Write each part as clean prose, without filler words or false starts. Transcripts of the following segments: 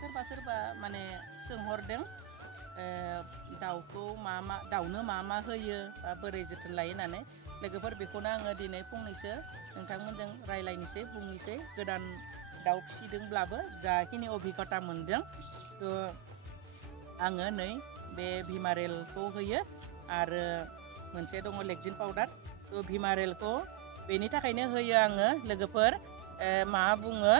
सोरबा सोरबा माने सोंहरदों दाउखौ दाउनो मा होयो बा बोरै जोथोन लायो होननानै लोगोफोर बेखौनो आङो दिनै फंनैसो नोंथांमोनजों रायलायनोसै बुंनोसै गोदान दाउ फिसिदोंब्लाबो जाखिनि अभिगता मोनदों थ' आङो नै बे भिमारेलखौ होयो आरो मोनसे दङ लेक्जिन पाउडार थ' भिमारेलखौ बेनि थाखायनो होयो आङो लोगोफोर मा बुङो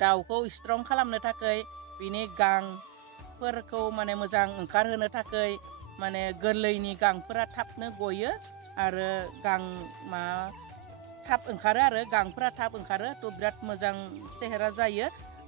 दाउखौ स्ट्रं खालामनो थाखाय बिनि गांफोरखौ माने मोजां ओंखारहोनो थाखाय माने गोरलैनि गांफोरा थाबनो गयो आरो थाब ओंखारो आरो गांफोरा थाब ओंखारो थ' बिराद मोजां सेहेरा जायो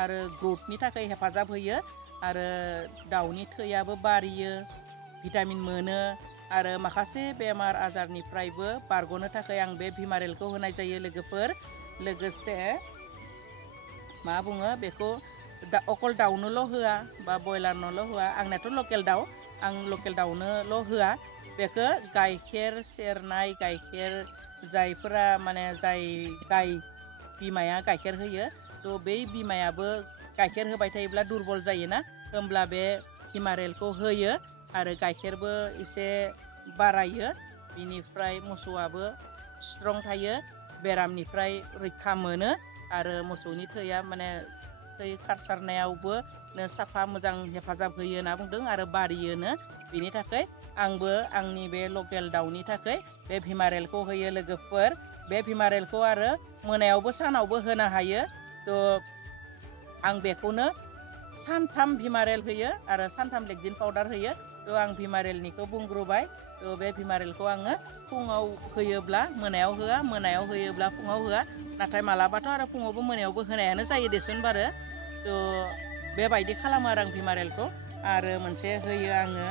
आरो ग्रथनि थाखाय हेफाजाब होयो आरो दाउनि थैयाबो बारियो भिटामिन मोनो आरो माखासे बेमार आजारनिफ्रायबो बारग'नो थाखाय आं बे भिमारेलखौ होनाय जायो लोगोफोर लोगोसे मा बुङो बेखौ अकल दाउनोल' होआ बा बयलारनोल' होआ आंनाथ' लकेल दाउ आं लकेल दाउनोल' होआ बेखौ गाइखेर सेरनाय गाइखेर जायफोरा माने जाय गाय बिमाया गाइखेर होयो थ' बै बिमायाबो गाइखेर होबाय थायोब्ला दुरबल जायोना होमब्ला बे भिमारेलखौ होयो आरो गाइखेरबो एसे बारायो बिनिफ्राय मोसौआबो स्ट्रं थायो बेरामनिफ्राय रैखा मोनो आरो मोसौनि थैया माने थै खारसारनायावबो साफा मोजां हेफाजाब होयो होनना बुंदों आरो बारियोनो बिनि थाखाय आंबो आंनि बे लकेल दाउनि थाखाय बे भिमारेलखौ होयो लोगोफोर बे भिमारेलखौ आरो मोनायावबो सानावबो होनो हायो थ' आं बेखौनो सानथाम भिमारेल होयो आरो सानथाम लेक्जिन पाउडार होयो थ' आं भिमारेलनिखौ बुंग्रोबाय थ' बे भिमारेलखौ आङो फुङाव होयोब्ला मोनायाव होआ मोनायाव होयोब्ला फुङाव होआ नाथाय मालाबाथ' आरो फुङावबो मोनायावबो होनायानो जायो देसुन बारो थ' बेबायदि खालामो आरो आं भिमारेलखौ आरो मोनसे होयो आङो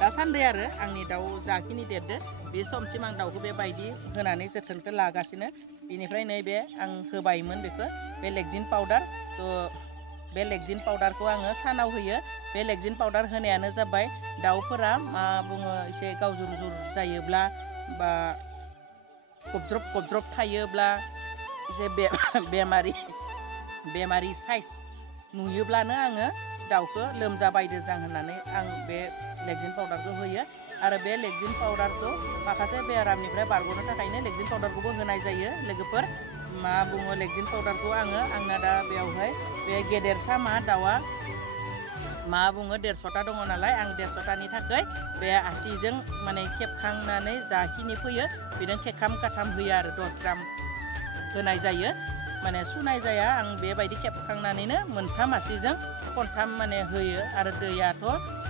दासान्दि आरो आंनि दाउ जाखिनि देरदो बे समसिम आं दाउखौ बेबायदि होनानै जोथोनखौ लागासिनो बिनिफ्राय नैबे आं होबायमोन बेखौ बे लेक्जिन पाउडार थ' बे लेक्जिन पाउडारखौ आङो सानाव होयो बे लेक्जिन पाउडार होनायानो जाबाय दाउफोरा मा बुङो एसे गावजुर जुर जायोब्ला बा गबज्रब थायोब्ला एसे बेमारि साइज नुयोब्लानो आङो दाउखौ लोमजाबायदो जां होननानै आं बे लेक्जिन पाउडारखौ होयो आरो बे लेक्जिन पाउडारखौ माखासे बेरामनिफ्राय बारग'नो थाखायनो लेक्जिन पाउडारखौबो होनाय जायो लोगोफोर मा बुङो लेक्जिन पाउडारखौ आंना दा बेयावहाय बे गेदेर सामा दाउआ मा बुङो 150टा दङ नालाय आं 150टानि थाखाय बे आसिजों माने खेबखांनानै जाखिनि फैयो बेनो खेबथाम होयो आरो 10 ग्राम होनाय जायो माने सुनाय जाया आं बेबायदि खेबखांनानैनो मोनथाम आसिजों खनथाम माने होयो आरो दैयाथ'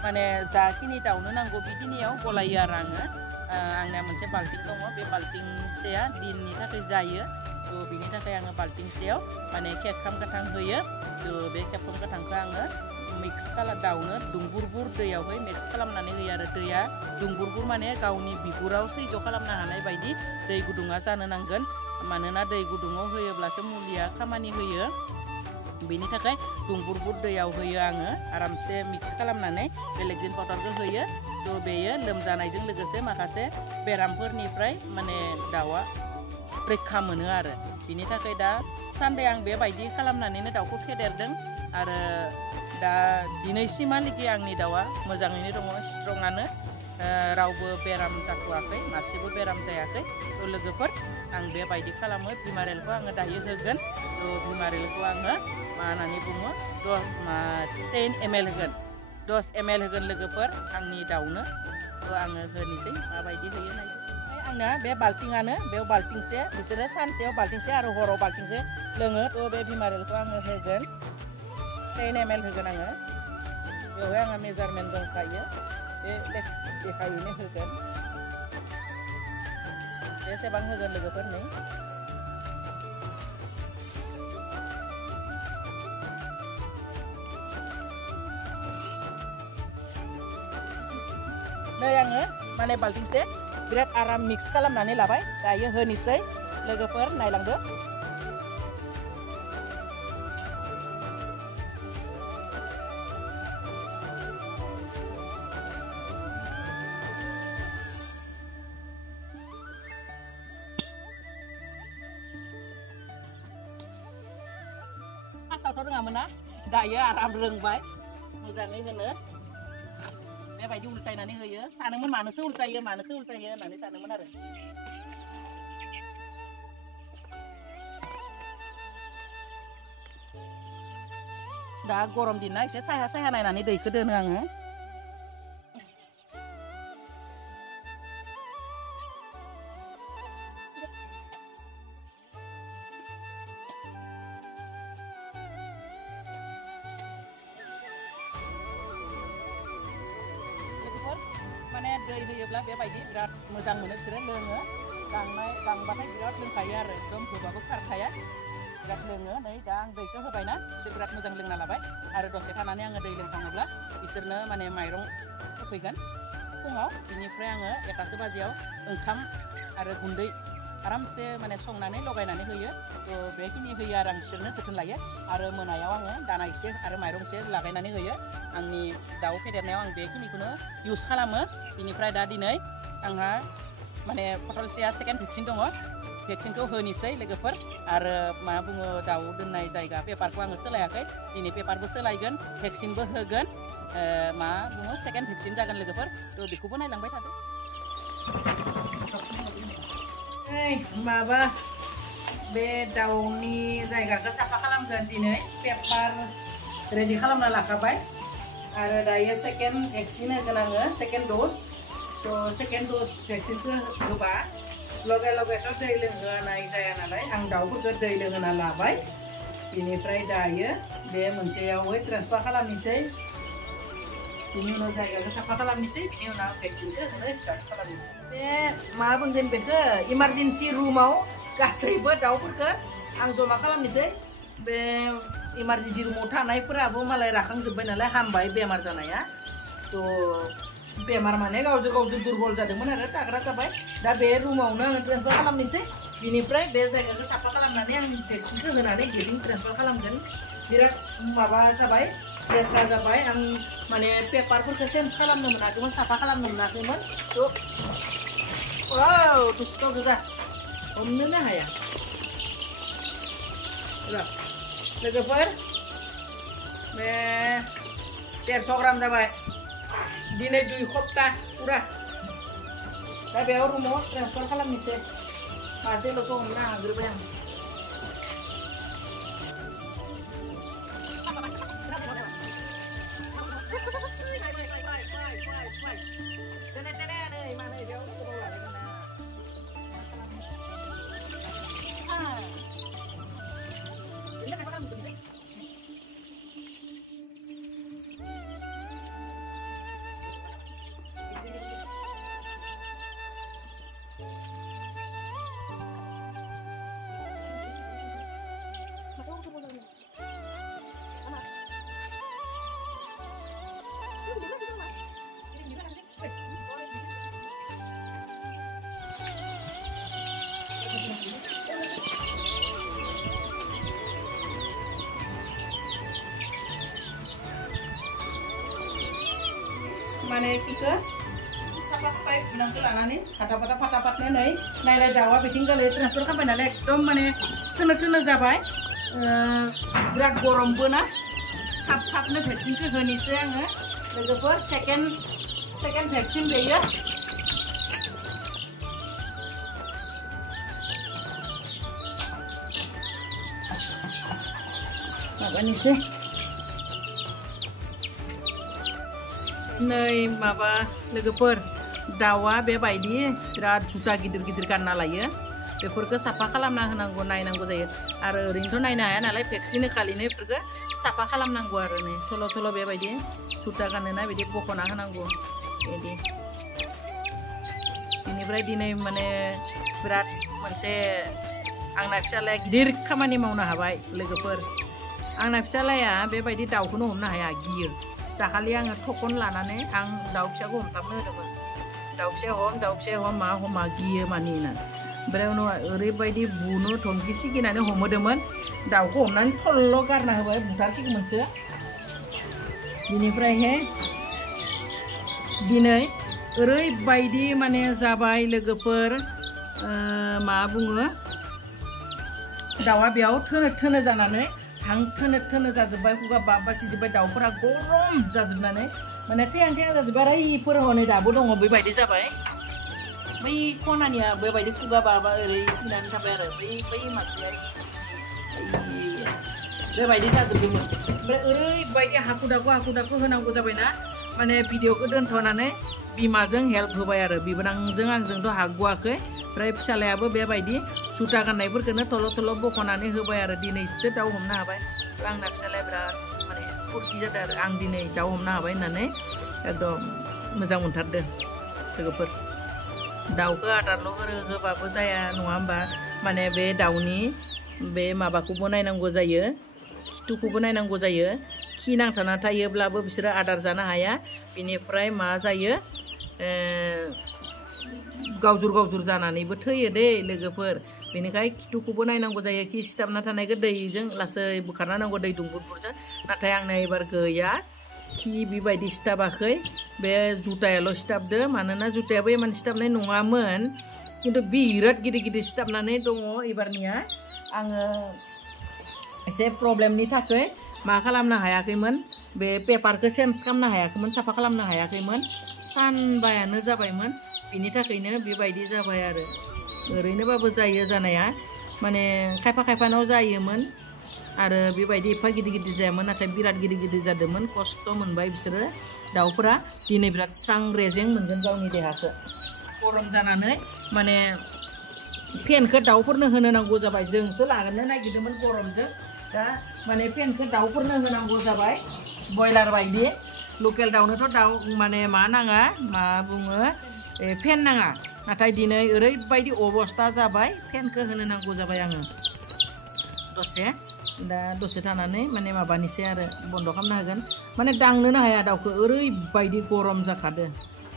माने जाखिनि दाउनो नांगौ बिखिनियाव गलायो आरो आंना मोनसे बाल्टिं दङ बे बाल्टिंसेया दिननि थाखाय जायो थ' बिनि थाखाय आङो बाल्टिंसेयाव माने खेबथाम होयो थ' बे खेबथामखौ आङो मिक्स दाउनो दुंबुर दैयावहाय मिक्स खालामनानै होयो आरो दैया दुंबुर माने गावनि बिगुराव सैज' खालामनो हानाय बायदि दै गुदुङा जानो नांगोन मानोना दै गुदुङाव होयोब्लासो मुलिया खामानि होयो बेनि थाखाय दुंबुर दैयाव होयो आङो आरामसे मिक्स खालामनानै बे लेक्जिन पाउडारखौ होयो थ' बेयो लोमजानायजों लोगोसे माखासे बेरामफोरनिफ्राय माने दाउआ रैखा मोनो आरो बिनि थाखाय दा सानदे आं बेबायदि खालामनानैनो दाउखौ फेदेरदों आरो दा दिनैसिमहालागै आंनि दाउआ मोजाङैनो दङ स्ट्रंआनो रावबो बेराम जाथ'वाखै मासेबो बेराम जायाखै थ' लोगोफोर आं बेबायदि खालामो भिमारेलखौ आङो दायो होगोन थ' भिमारेलखौ आङो मा होननानै बुङो 10 ml होगोन 10 ml होगोन लोगोफोर आंनि दाउनो थ' आङो होनोसै माबायदि होयो नायदो आंना बे बाल्टिंआनो बेयाव बाल्टिंसे बिसोरो सानसेयाव बाल्टिंसे आरो हराव बाल्टिंसे लोङो थ' बे भिमारेलखौ आङो होगोन 10 ml होगोन आङो बेवहाय आंहा मेजारमेन्ट दंखायो बे लेखायैनो होगोन बेसेबां होगोन लोगोफोर नै आङो माने बाल्टिंसे बिराद आराम मिक्स खालामनानै लाबाय दायो होनोसै लोगोफोर नायलांदो सिगाङावथ' रोङामोन ना दायो आराम रोंबाय मोजाङै होनो बेबायदि उल्टायनानै होयो सानोमोन मानोसो उल्टायो होननानै सानोमोन आरो दा गरम दिन ना एसे साया नायनानै दैखौ दोनो आङो माने दै होयोब्ला बेबायदि बिराद मोजां मोनो बिसोरो लोङो गांबाथाय बिराद लोंखायो आरो एकदम होबाबो खारखाया बिराद लोङो नै दा आं दैखौ होबायना बिसोर बिराद मोजां लोंना लाबाय आरो दसे थानानै आङो दै लोंखाङोब्ला बिसोरनो माने माइरं होफैगोन फुङाव बिनिफ्राय आङो 1 बाजियाव ओंखाम आरो गुन्दै आरामसे माने संनानै लगायनानै होयो थ' बेखिनि होयो आरो आं बिसोरनो जोथोन लायो आरो मोनायाव आङो दाना एसे आरो माइरं एसे लागायनानै होयो आंनि दाउ फेदेरनायाव आं बेखिनिखौनो इउज खालामो बिनिफ्राय दा दिनै आंहा माने फटलसेया सेकेन्ड भेक्सिन दङ भेक्सिनखौ होनोसै लोगोफोर आरो मा बुङो दाउ दोननाय जायगा पेपारखौ आङो सोलायाखै दिनै पेपारबो सोलायगोन भेक्सिनबो होगोन मा बुङो सेकेन्ड भेक्सिन जागोन लोगोफोर थ' बेखौबो नायलांबाय थादो माबा बे दाउनि जायगाखौ साफा खालामगोन दिनै पेपार रेडि खालामना लाखाबाय आरो दायो सेकेन्ड भेक्सिन होगोन आङो सेकेन्ड द'ज थ' सेकेन्ड द'ज भेक्सिनखौ होबा लगे-लगेथ' दै लोंहोनाय जाया नालाय आं दाउफोरखौ दै लोंहोना लाबाय बेनिफ्राय दायो बे मोनसेयावहाय ट्रेन्सफार खालामनोसै बिनि उनाव जायगाखौ साफा खालामनोसै बिनि उनाव भेक्सिनखौ होनो स्टार्ट खालामनोसै बे मा बुंगोन बेखौ इमारजेन्सि रुमाव गासैबो दाउफोरखौ आं जमा खालामनोसै बे इमारजेन्सि रुमाव थानायफोराबो मालाय राखांजोब्बाय नालाय हामबाय बेमार जानाया थ' बेमार माने गावजों दुरबल जादोंमोन आरो थाग्रा जाबाय दा बे रुमावनो आङो ट्रेन्सफार खालामनोसै बिनिफ्राय बे जायगाखौ साफा खालामनानै आं भेक्सिनखौ होनानै गेदिं ट्रेन्सफार खालामगोन बिराद माबा जाबाय लेथ्रा जाबाय आं माने पेपारफोरखौ चेन्ज खालामनो मोनाखैमोन साफा खालामनो मोनाखैमोन थ' दुस्थ' गोजा हमनोनो हाया लोगोफोर बे 150 ग्राम जाबाय दिनै 2 सप्ता पुरा दा बेयाव रुमाव ट्रेन्सफार खालामनोसै मासेल'सो हमनो हाग्रोबाय आं माने किखौ साफा खाबाय बिनांखौ लानानै फाटाफाटनो नै नायलाय दाउआ बिथिं गालै ट्रेन्सफार खालामबाय नालाय एकदम माने थोनो जाबाय बिराद गरमबो ना थाबनो भेक्सिनखौ होनोसै आङो लोगोफोर सेकेन्ड भेक्सिन बेयो माबानिसै नै माबा लोगोफोर दाउआ बेबायदि बिराद जुथा गिदिर गानना लायो बेफोरखौ साफा खालामना होनांगौ नायनांगौ जायो आरो ओरैनोथ' नायनो हाया नालाय भेक्सिन होखालिनो बेफोरखौ साफा खालामनांगौ आरो नै थल' बेबायदि जुथा गानोना बिदि बख'ना होनांगौ बिदि बेनिफ्राय दिनै माने बिराद मोनसे आंना फिसालाया गिदिर खामानि मावनो हाबाय लोगोफोर आंना फिसालाया बेबायदि दाउखौनो हमनो हाया गियो दाखालि आङो थखन लानानै आं दाउ फिसाखौ हमथाबनो होदोंमोन दाउ फिसा हम मा गियो मानि ना ओमफ्राय उनाव ओरैबायदि बुनो धमकी सिगिनानै हमहोदोंमोन दाउखौ हमनानै थल्ल' गारना होबाय बुथारसिगौमोनसो बिनिफ्रायहाय दिनै ओरैबायदि माने जाबाय लोगोफोर मा बुङो दाउआ बेयाव थोनो जानानै हां थोनो थोनो जाजोब्बाय खुगा बासिजोब्बाय दाउफोरा गरम जाजोबनानै माने थेहां थेहां जाजोब्बाय आरो इफोर हनै दाबो दङ बेबायदि जाबाय बै खनानिया बेबायदि खुगा बाबा ओरै सिनानै थाबाय आरो बै मासेया बेबायदि जाजोबदोंमोन ओमफ्राय ओरैबायदि हाखु दाखु होनांगौ जाबायना माने भिडिअखौ दोनथ'नानै बिमाजों हेल्प होबाय आरो बिबोनांजों आंजोंथ' हागुवाखै ओमफ्राय फिसालायाबो बेबायदि जुथा गाननायफोरखौनो थल' होबाय आरो दिनैसो दाउ हमनो हाबाय आंना फिसालाया बिराद माने फुरथि जादों आरो आं दिनै दाउ हमनो हाबाय होननानै एकदम मोजां मोनथारदों लोगोफोर दाउखौ आदारल' होबाबो जाया नङा होमबा माने बे दाउनि बे माबाखौबो नायनांगौ जायो खिथुखौबो नायनांगौ जायो खि नांथाना थायोब्लाबो बिसोरो आदार जानो हाया बिनिफ्राय मा जायो गावजुर जानानैबो थैयो दे लोगोफोर बेनिखाय खिथुखौबो नायनांगौ जायो खि सिथाबना थानायखौ दैजों लासै बोखारना नांगौ दै दुंबुरजों नाथाय आंना एबार गैया खि बेबायदि सिथाबाखै बे जुथायाल' सिथाबदो मानोना जुथायाबो इमान सिथाबनाय नङामोन खिन्थु बिराद गिदिर सिथाबनानै दङ एबारनिया आङो एसे प्रब्लेमनि थाखाय मा खालामनो हायाखैमोन बे पेपारखौ चेन्ज खालामनो हायाखैमोन साफा खालामनो हायाखैमोन सानबायानो जाबायमोन बिनि थाखायनो बेबायदि जाबाय आरो ओरैनोबाबो जायो जानाया माने खायफानाव जायोमोन आरो बेबायदि एफा गिदिर जायामोन नाथाय बिराद गिदिर जादोंमोन खस्थ' मोनबाय बिसोरो दाउफोरा दिनै बिराद स्रां रेजें मोनगोन गावनि देहाखौ गरम जानानै माने फेनखौ दाउफोरनो होनो नांगौ जाबाय जोंसो लागोनो नागिरदोंमोन गरमजों दा माने फेनखौ दाउफोरनो होनांगौ जाबाय बयलार बायदि लकेल दाउनोथ' दाउ माने मा नाङा मा बुङो फेन नाङा नाथाय दिनै ओरैबायदि अबस्था जाबाय फेनखौ होनो नांगौ जाबाय आङो दसे थानानै माने माबानिसै आरो बन्द खालामनो होगोन माने दांनोनो हाया दाउखौ ओरैबायदि गरम जाखादो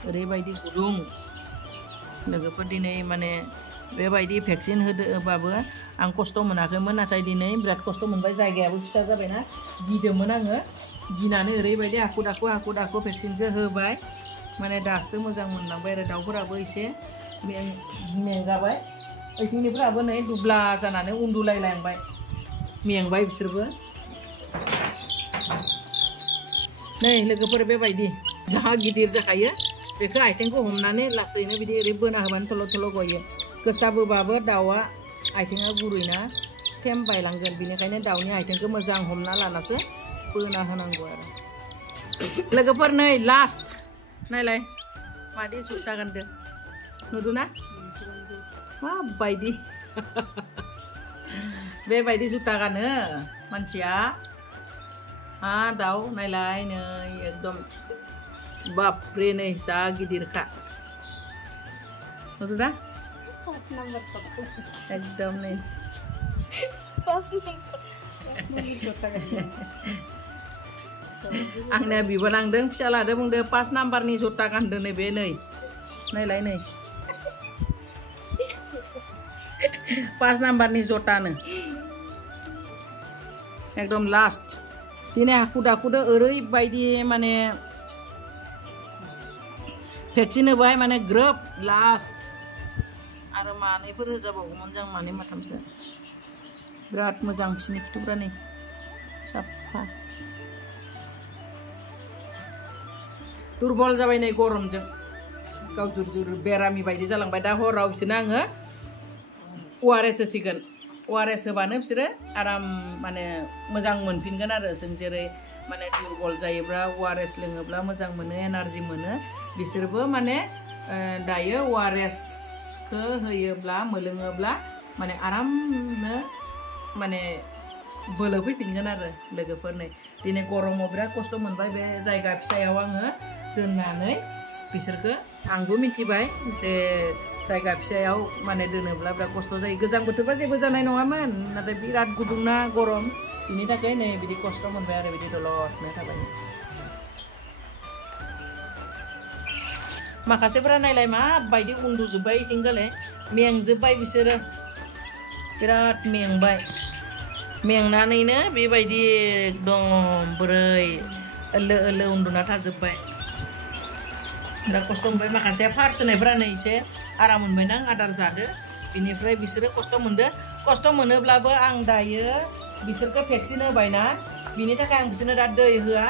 ओरैबायदि गुदुं लोगोफोर दिनै माने बेबायदि भेक्सिन होबाबो आं खस्थ' मोनाखैमोन नाथाय दिनै बिराद खस्थ' मोनबाय जायगायाबो फिसा जाबायना गिदोंमोन आङो गिनानै ओरैबायदि हाखु दाखु भेक्सिनखौ होबाय माने दासो मोजां मोनलांबाय आरो दाउफोराबो एसे मेंगाबाय ओइथिंनिफ्राबो नै दुब्ला जानानै उन्दुलायलांबाय मेंबाय बिसोरबो नै लोगोफोर बेबायदि जा गिदिर जाखायो बेखौ आथिंखौ हमनानै लासैनो बिदि ओरै बोना होबानो थल' गयो गोसा बोबाबो दाउआ आथिङा गुरैना थेम बायलांगोन बेनिखायनो दाउनि आथिंखौ मोजां हमना लानासो बोना होनांगौ आरो लोगोफोर नै लास्ट नायलाय मादि जुथा गानदो नुदोंना माबायदि बेबायदि जुथा गानो मानसिया दाउ नायलाय नै एकदम बापरे नै जा गिदिरखा नुदोंना एकदम नै आंनिया बिबो नांदों फिसालादो बुंदो 5 नाम्बारनि जुथा गानदो नै बे नै नायलाय नै 5 नाम्बारनि जुथानो एकदम लास्ट दिनै हाखु दाखुदो ओरैबायदि माने भेक्सिन होबाय माने ग्रोब लास्ट आरो मानैफोर होजाबावगौमोन जों मानै माथामसो बिराद मोजां बिसोरनि खिथुफ्रा नै साफा दुरबल जाबाय नै गरमजों गावजुर बेरामि बायदि जालांबाय दा हराव बिसोरनो आङो ORS होसिगोन ORS होबानो बिसोरो आराम माने मोजां मोनफिनगोन आरो जों जेरै माने दुरबल जायोब्ला ORS लोङोब्ला मोजां मोनो एनार्जि मोनो बिसोरबो माने दायो ORSखौ होयोब्ला मोलोङोब्ला माने आरामनो माने बोलो फैफिनगोन आरो लोगोफोर नै दिनै गरमाव बिराद खस्थ' मोनबाय बे जायगा फिसायाव आङो दोननानै बिसोरखौ आंबो मिथिबाय जे जायगा फिसायाव माने दोनोब्ला बिराद खस्थ' जायो गोजां बोथोरबा जेबो जानाय नङामोन नाथाय बिराद गुदुंना गरम बिनि थाखाय नै बिदि खस्थ' मोनबाय आरो बिदि दलदनो थाबाय माखासेफोरा नायलाय माबायदि उन्दुजोब्बाय इथिंगालाय मेंजोब्बाय बिसोरो बिराद मेंबाय मेंनानैनो बेबायदि एकदम बोरै ओल्लो उन्दुना थाजोब्बाय बिराद खस्थ' मोनबाय माखासेया फार्स्ट होनायफ्रा नै एसे आराम मोनबायना आदार जादो बिनिफ्राय बिसोरो खस्थ' मोनदो खस्थ' मोनोब्लाबो आं दायो बिसोरखौ भेक्सिन होबायना बिनि थाखाय आं बिसोरनो दा दै होआ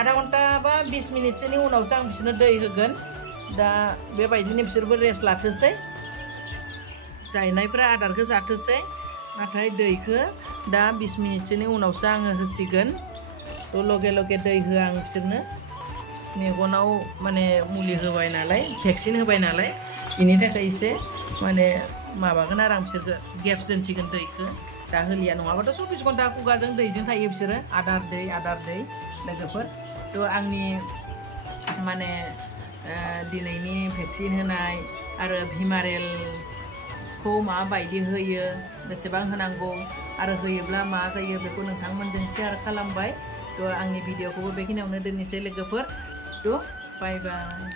आधा घन्टा बा 20 मिनिटसोनि उनावसो आं बिसोरनो दै होगोन दा बेबायदिनो बिसोरबो रेस्ट लाथोसै जायनायफ्रा आदारखौ जाथोसै नाथाय दैखौ दा 20 मिनिटसोनि उनावसो आङो होसिगोन तो लगे लगे दै होआ आं बिसोरनो मेगनाव माने मुलि होबाय नालाय भेक्सिन होबाय नालाय बिनि थाखाय एसे माने माबागोन आरो आं बिसोरखौ गेप्स दोनसिगोन दैखौ दा होलिया नङाबाथ' 24 घन्टा खुगाजों दैजों थायो बिसोरो आदार दै लोगोफोर तो आंनि माने दिनैनि भेक्सिन होनाय आरो भिमारेलखौ माबायदि होयो बेसेबां होनांगौ आरो होयोब्ला मा जायो बेखौ नोंथांमोनजों शेयार खालामबाय तो आंनि भिडिअखौबो बेखिनियावनो दोननोसै लोगोफोर तो बाय बाय।